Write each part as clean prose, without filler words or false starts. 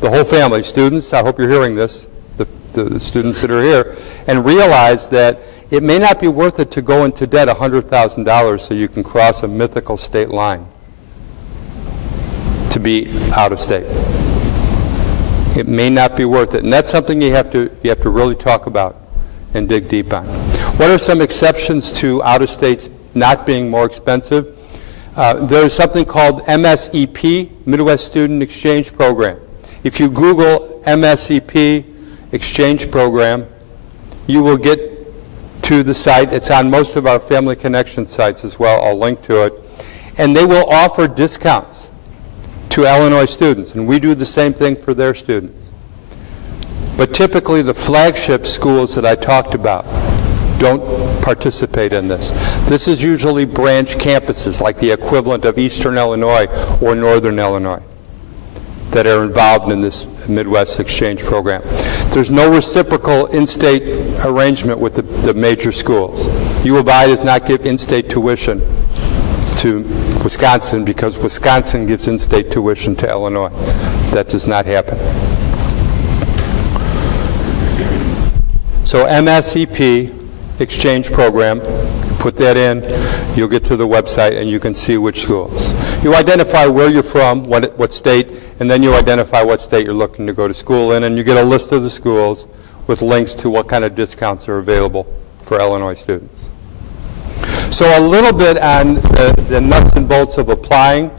the whole family, students, I hope you're hearing this, the students that are here, and realize that it may not be worth it to go into debt $100,000 so you can cross a mythical state line to be out of state. It may not be worth it, and that's something you have to really talk about and dig deep on. What are some exceptions to out of states not being more expensive? There's something called MSEP, Midwest Student Exchange Program. If you Google MSEP Exchange Program, you will get to the site. It's on most of our Family Connection sites as well. I'll link to it. And they will offer discounts to Illinois students, and we do the same thing for their students. But typically the flagship schools that I talked about don't participate in this. This is usually branch campuses, like the equivalent of Eastern Illinois or Northern Illinois, that are involved in this Midwest exchange program. There's no reciprocal in-state arrangement with the major schools. U of I does not give in-state tuition to Wisconsin because Wisconsin gives in-state tuition to Illinois. That does not happen. So MSEP exchange program, put that in, you'll get to the website and you can see which schools. You identify where you're from, what state, and then you identify what state you're looking to go to school in, and you get a list of the schools with links to what kind of discounts are available for Illinois students. So a little bit on the nuts and bolts of applying.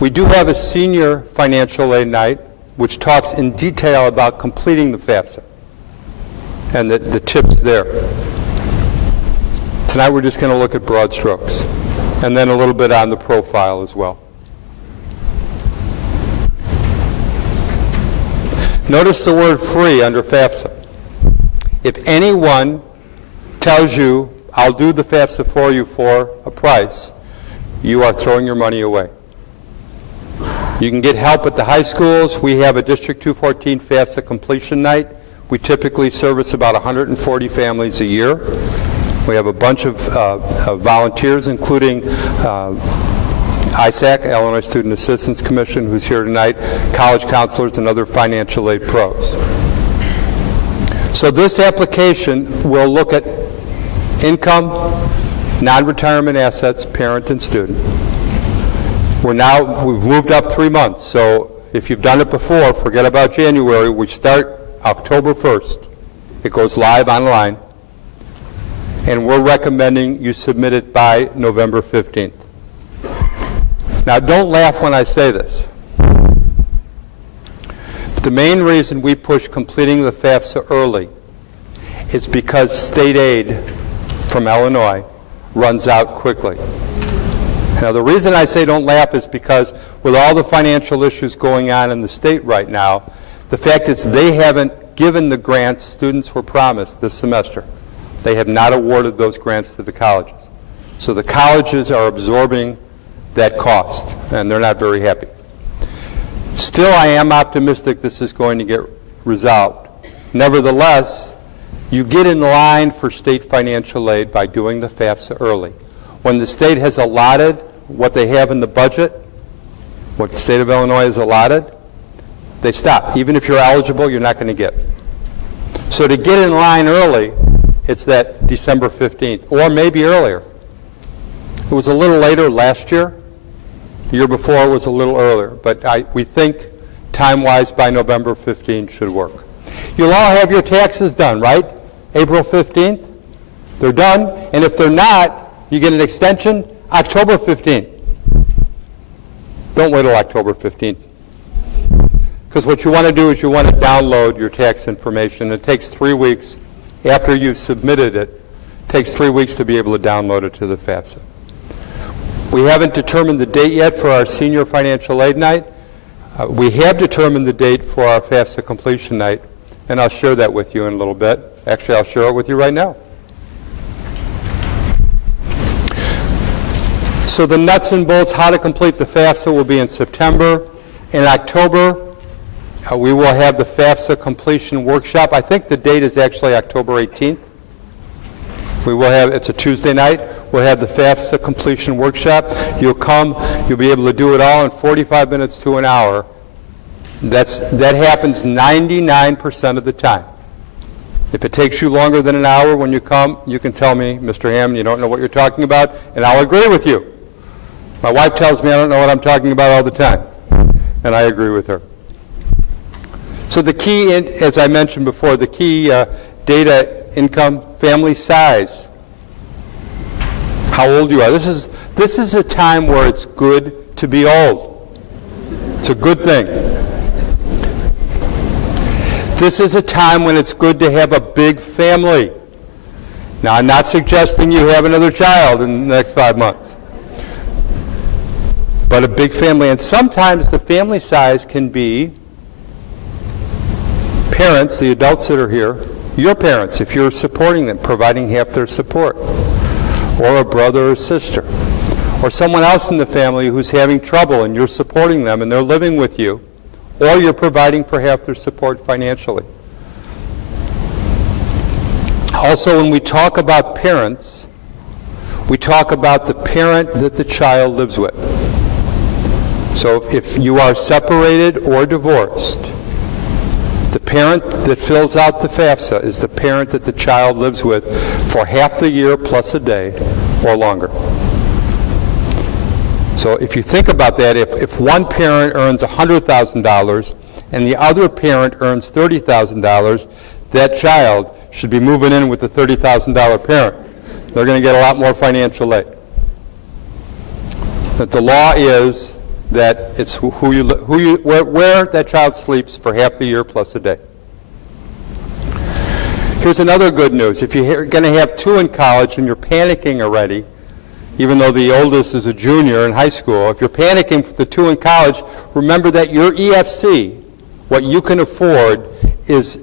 We do have a senior financial aid night, which talks in detail about completing the FAFSA and the tips there. Tonight we're just going to look at broad strokes, and then a little bit on the profile as well. Notice the word free under FAFSA. If anyone tells you, I'll do the FAFSA for you for a price, you are throwing your money away. You can get help at the high schools. We have a District 214 FAFSA completion night. We typically service about 140 families a year. We have a bunch of volunteers, including ISAC, Illinois Student Assistance Commission, who's here tonight, college counselors, and other financial aid pros. So this application will look at income, non-retirement assets, parent and student. We've moved up 3 months, so if you've done it before, forget about January. We start October 1st. It goes live online, and we're recommending you submit it by November 15th. Now, don't laugh when I say this. The main reason we push completing the FAFSA early is because state aid from Illinois runs out quickly. Now, the reason I say don't laugh is because with all the financial issues going on in the state right now, the fact is they haven't given the grants students were promised this semester. They have not awarded those grants to the colleges. So the colleges are absorbing that cost, and they're not very happy. Still, I am optimistic this is going to get resolved. Nevertheless, you get in line for state financial aid by doing the FAFSA early. When the state has allotted what they have in the budget, what the state of Illinois has allotted, they stop. Even if you're eligible, you're not going to get. So to get in line early, it's that December 15th, or maybe earlier. It was a little later last year. The year before was a little earlier, but we think time-wise by November 15th should work. You'll all have your taxes done, right? April 15th? They're done, and if they're not, you get an extension, October 15th. Don't wait till October 15th. Because what you want to do is you want to download your tax information. It takes 3 weeks after you've submitted it. It takes 3 weeks to be able to download it to the FAFSA. We haven't determined the date yet for our senior financial aid night. We have determined the date for our FAFSA completion night, and I'll share that with you in a little bit. Actually, I'll share it with you right now. So the nuts and bolts, how to complete the FAFSA, will be in September. In October, we will have the FAFSA completion workshop. I think the date is actually October 18th. We will have, it's a Tuesday night, we'll have the FAFSA completion workshop. You'll come, you'll be able to do it all in 45 minutes to an hour That happens 99% of the time. If it takes you longer than an hour when you come, you can tell me, Mr. Hammond, you don't know what you're talking about, and I'll agree with you. My wife tells me I don't know what I'm talking about all the time, and I agree with her. So the key, as I mentioned before, the key data, income, family size, how old you are. This is a time where it's good to be old. It's a good thing. This is a time when it's good to have a big family. Now, I'm not suggesting you have another child in the next 5 months, but a big family. And sometimes the family size can be parents, the adults that are here, your parents, if you're supporting them, providing half their support, or a brother or sister, or someone else in the family who's having trouble and you're supporting them and they're living with you, or you're providing for half their support financially. Also, when we talk about parents, we talk about the parent that the child lives with. So if you are separated or divorced, the parent that fills out the FAFSA is the parent that the child lives with for half the year plus a day or longer. So if you think about that, if one parent earns $100,000 and the other parent earns $30,000, that child should be moving in with the $30,000 parent. They're going to get a lot more financial aid. But the law is that it's where that child sleeps for half the year plus a day. Here's another good news. If you're going to have 2 in college and you're panicking already, even though the oldest is a junior in high school, if you're panicking for the 2 in college, remember that your EFC, what you can afford, is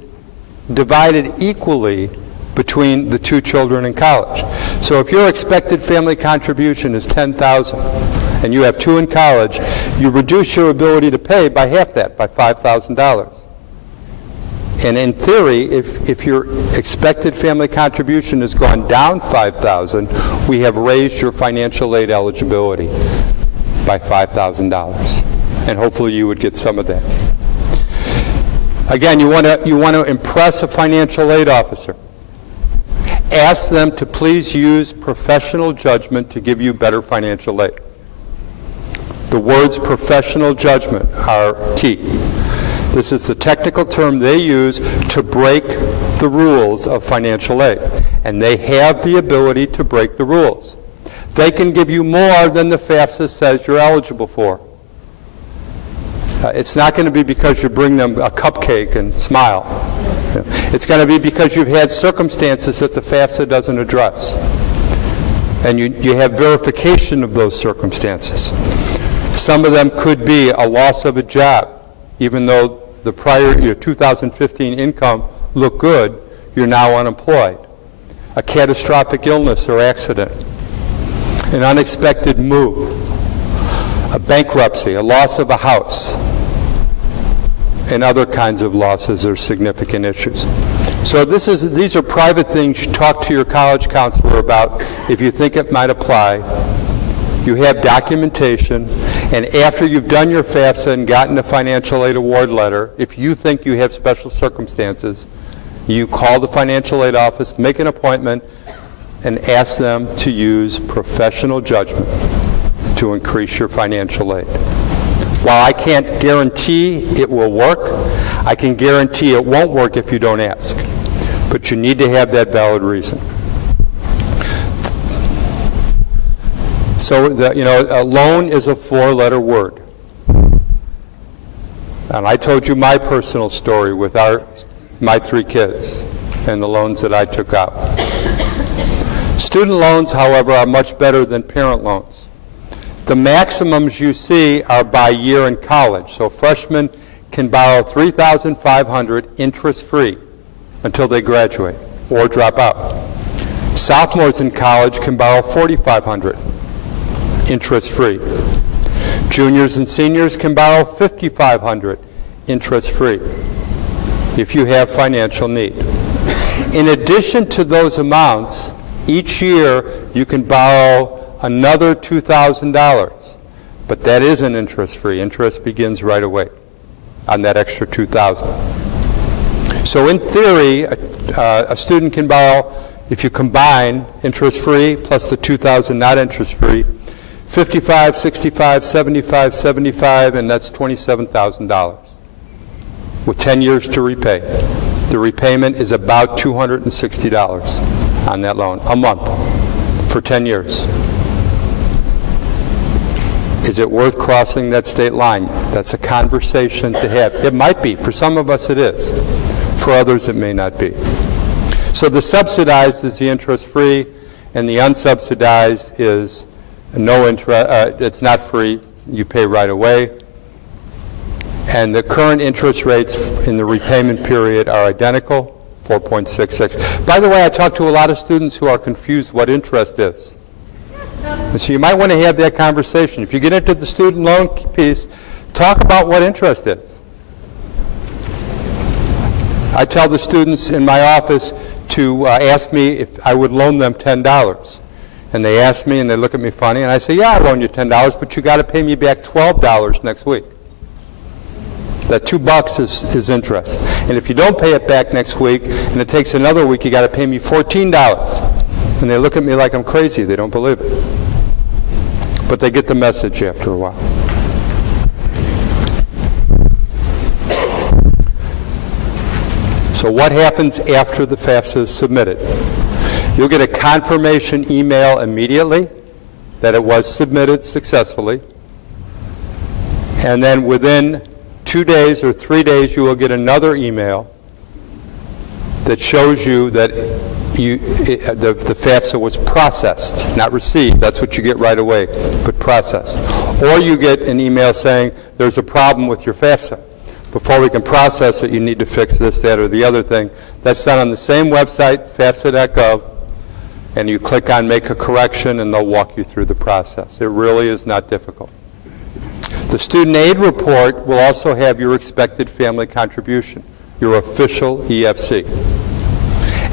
divided equally between the 2 children in college. So if your expected family contribution is $10,000 and you have 2 in college, you reduce your ability to pay by half that, by $5,000. And in theory, if your expected family contribution has gone down $5,000, we have raised your financial aid eligibility by $5,000. And hopefully you would get some of that. Again, you want to impress a financial aid officer. Ask them to please use professional judgment to give you better financial aid. The words professional judgment are key. This is the technical term they use to break the rules of financial aid. And they have the ability to break the rules. They can give you more than the FAFSA says you're eligible for. It's not going to be because you bring them a cupcake and smile. It's going to be because you've had circumstances that the FAFSA doesn't address. And you have verification of those circumstances. Some of them could be a loss of a job. Even though the your 2015 income looked good, you're now unemployed. A catastrophic illness or accident. An unexpected move. A bankruptcy, a loss of a house. And other kinds of losses are significant issues. So these are private things you talk to your college counselor about if you think it might apply. You have documentation, and after you've done your FAFSA and gotten a financial aid award letter, if you think you have special circumstances, you call the financial aid office, make an appointment, and ask them to use professional judgment to increase your financial aid. While I can't guarantee it will work, I can guarantee it won't work if you don't ask. But you need to have that valid reason. So, a loan is a 4-letter word. And I told you my personal story with my 3 kids and the loans that I took out. Student loans, however, are much better than parent loans. The maximums you see are by year in college. So freshmen can borrow $3,500 interest-free until they graduate or drop out. Sophomores in college can borrow $4,500 interest-free. Juniors and seniors can borrow $5,500 interest-free if you have financial need. In addition to those amounts, each year you can borrow another $2,000, but that isn't interest-free. Interest begins right away on that extra $2,000. So in theory, a student can borrow, if you combine interest-free plus the $2,000 not interest-free, $55,000, $65,000, $75,000, $75,000, and that's $27,000 with 10 years to repay. The repayment is about $260 on that loan a month for 10 years. Is it worth crossing that state line? That's a conversation to have. It might be. For some of us it is. For others it may not be. So the subsidized is the interest-free, and the unsubsidized is no interest. It's not free. You pay right away. And the current interest rates in the repayment period are identical, 4.66. By the way, I talk to a lot of students who are confused what interest is. And so you might want to have that conversation. If you get into the student loan piece, talk about what interest is. I tell the students in my office to ask me if I would loan them $10. And they ask me and they look at me funny, and I say, yeah, I'll loan you $10, but you got to pay me back $12 next week. That $2 is interest. And if you don't pay it back next week, and it takes another week, you got to pay me $14. And they look at me like I'm crazy. They don't believe it. But they get the message after a while. So what happens after the FAFSA is submitted? You'll get a confirmation email immediately that it was submitted successfully. And then within 2 days or 3 days, you will get another email that shows you that the FAFSA was processed, not received. That's what you get right away, but processed. Or you get an email saying there's a problem with your FAFSA. Before we can process it, you need to fix this, that, or the other thing. That's done on the same website, FAFSA.gov, and you click on Make a Correction, and they'll walk you through the process. It really is not difficult. The student aid report will also have your expected family contribution, your official EFC.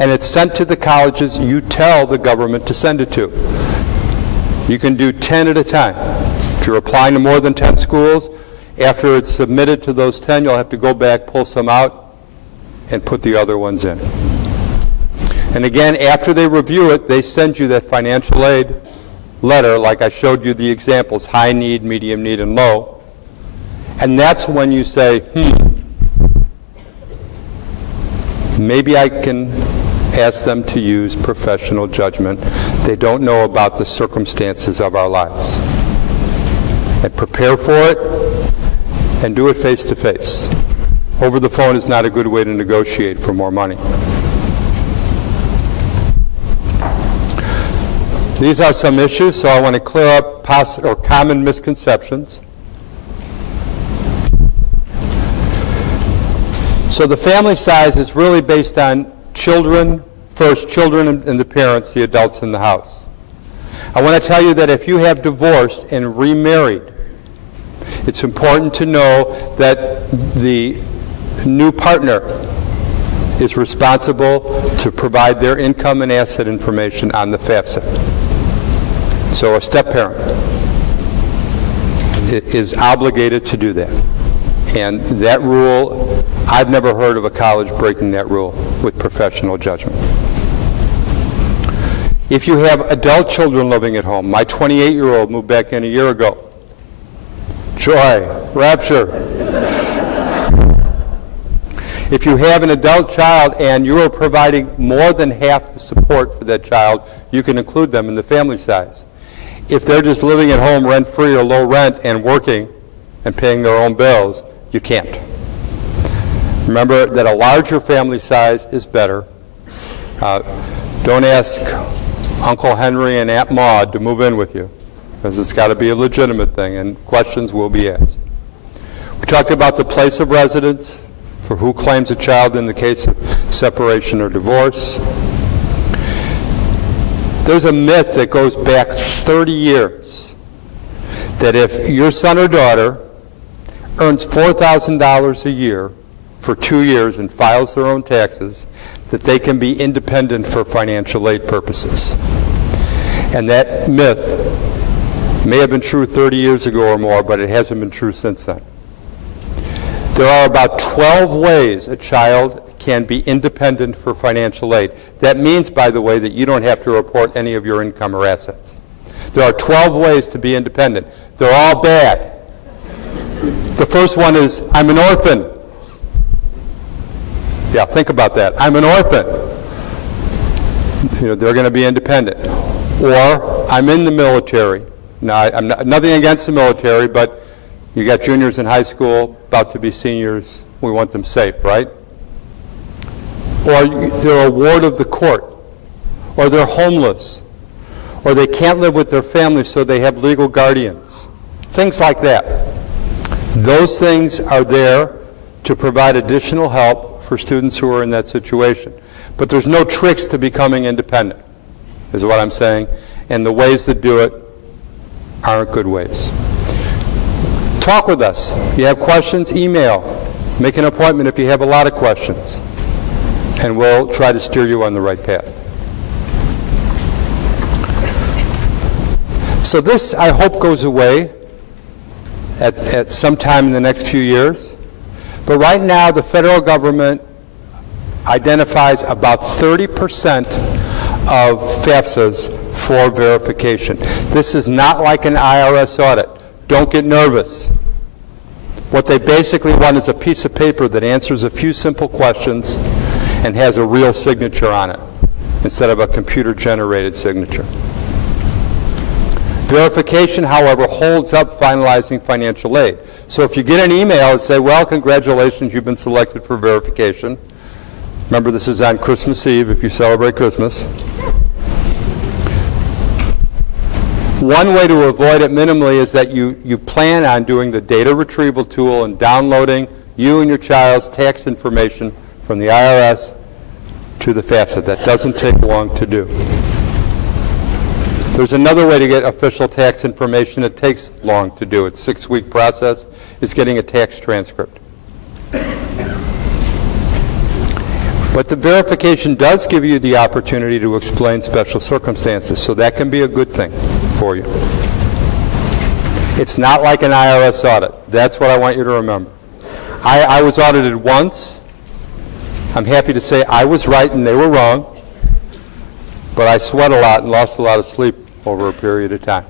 And it's sent to the colleges you tell the government to send it to. You can do 10 at a time. If you're applying to more than 10 schools, after it's submitted to those 10, you'll have to go back, pull some out, and put the other ones in. And again, after they review it, they send you that financial aid letter, like I showed you the examples, high need, medium need, and low. And that's when you say, maybe I can ask them to use professional judgment. They don't know about the circumstances of our lives. And prepare for it, and do it face to face. Over the phone is not a good way to negotiate for more money. These are some issues, so I want to clear up common misconceptions. So the family size is really based on children, first children and the parents, the adults in the house. I want to tell you that if you have divorced and remarried, it's important to know that the new partner is responsible to provide their income and asset information on the FAFSA. So a step-parent is obligated to do that. And that rule, I've never heard of a college breaking that rule with professional judgment. If you have adult children living at home, my 28-year-old moved back in a year ago. Joy, rapture. If you have an adult child and you are providing more than half the support for that child, you can include them in the family size. If they're just living at home rent-free or low rent and working and paying their own bills, you can't. Remember that a larger family size is better. Don't ask Uncle Henry and Aunt Maud to move in with you, because it's got to be a legitimate thing, and questions will be asked. We talked about the place of residence for who claims a child in the case of separation or divorce. There's a myth that goes back 30 years that if your son or daughter earns $4,000 a year for 2 years and files their own taxes, that they can be independent for financial aid purposes. And that myth may have been true 30 years ago or more, but it hasn't been true since then. There are about 12 ways a child can be independent for financial aid. That means, by the way, that you don't have to report any of your income or assets. There are 12 ways to be independent. They're all bad. The first one is, I'm an orphan. Yeah, think about that. I'm an orphan. You know, they're going to be independent. Or, I'm in the military. Now, I'm nothing against the military, but you got juniors in high school, about to be seniors. We want them safe, right? Or they're a ward of the court. Or they're homeless. Or they can't live with their family, so they have legal guardians. Things like that. Those things are there to provide additional help for students who are in that situation. But there's no tricks to becoming independent, is what I'm saying. And the ways that do it aren't good ways. Talk with us. If you have questions, email. Make an appointment if you have a lot of questions. And we'll try to steer you on the right path. So this, I hope, goes away at some time in the next few years. But right now, the federal government identifies about 30% of FAFSAs for verification. This is not like an IRS audit. Don't get nervous. What they basically want is a piece of paper that answers a few simple questions and has a real signature on it, instead of a computer-generated signature. Verification, however, holds up finalizing financial aid. So if you get an email and say, well, congratulations, you've been selected for verification. Remember, this is on Christmas Eve if you celebrate Christmas. One way to avoid it minimally is that you plan on doing the data retrieval tool and downloading you and your child's tax information from the IRS to the FAFSA. That doesn't take long to do. There's another way to get official tax information. It takes long to do. It's a 6-week process. It's getting a tax transcript. But the verification does give you the opportunity to explain special circumstances, so that can be a good thing for you. It's not like an IRS audit. That's what I want you to remember. I was audited once. I'm happy to say I was right and they were wrong, but I sweat a lot and lost a lot of sleep over a period of time.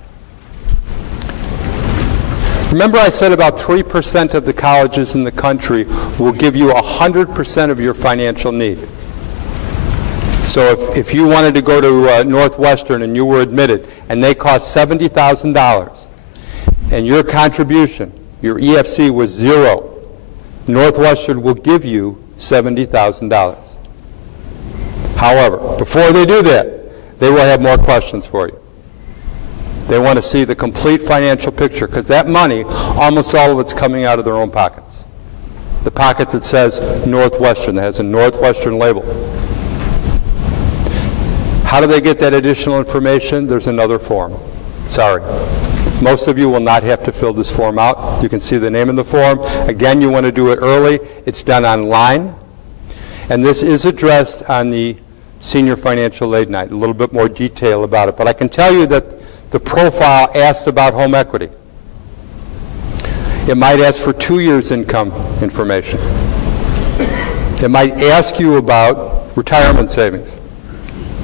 Remember I said about 3% of the colleges in the country will give you 100% of your financial need. So if you wanted to go to Northwestern and you were admitted and they cost $70,000 and your contribution, your EFC was 0, Northwestern will give you $70,000. However, before they do that, they will have more questions for you. They want to see the complete financial picture, because that money, almost all of it's coming out of their own pockets. The pocket that says Northwestern, that has a Northwestern label. How do they get that additional information? There's another form. Sorry. Most of you will not have to fill this form out. You can see the name in the form. Again, you want to do it early. It's done online. And this is addressed on the Senior Financial Aid Night, a little bit more detail about it. But I can tell you that the profile asks about home equity. It might ask for 2 years' income information. It might ask you about retirement savings,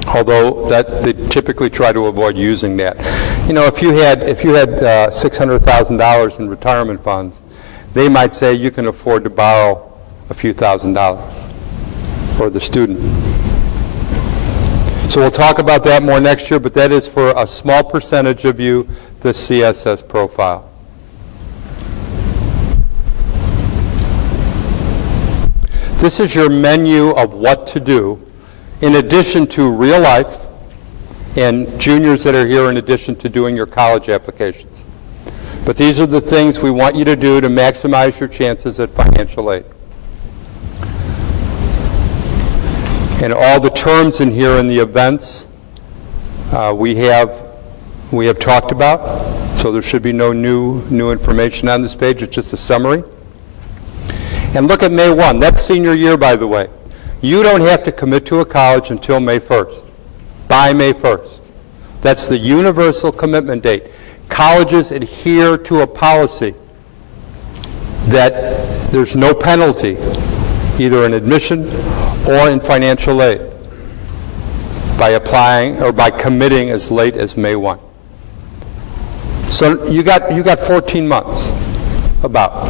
although that they typically try to avoid using that. You know, if you had $600,000 in retirement funds, they might say you can afford to borrow a few $1,000s for the student. So we'll talk about that more next year, but that is for a small percentage of you, the CSS profile. This is your menu of what to do, in addition to real life, and juniors that are here in addition to doing your college applications. But these are the things we want you to do to maximize your chances at financial aid. And all the terms in here and the events we have talked about, so there should be no new information on this page. It's just a summary. And look at May 1. That's senior year, by the way. You don't have to commit to a college until May 1st, by May 1st. That's the universal commitment date. Colleges adhere to a policy that there's no penalty, either in admission or in financial aid, by applying or by committing as late as May 1. So you got 14 months, about.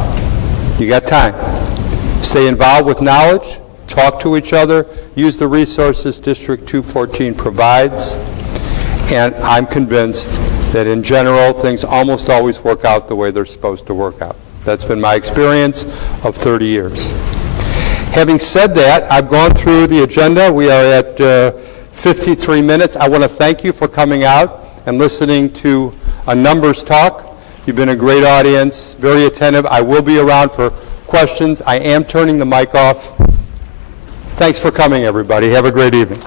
You got time. Stay involved with knowledge, talk to each other, use the resources District 214 provides, and I'm convinced that in general things almost always work out the way they're supposed to work out. That's been my experience of 30 years. Having said that, I've gone through the agenda. We are at 53 minutes. I want to thank you for coming out and listening to a numbers talk. You've been a great audience, very attentive. I will be around for questions. I am turning the mic off. Thanks for coming, everybody. Have a great evening.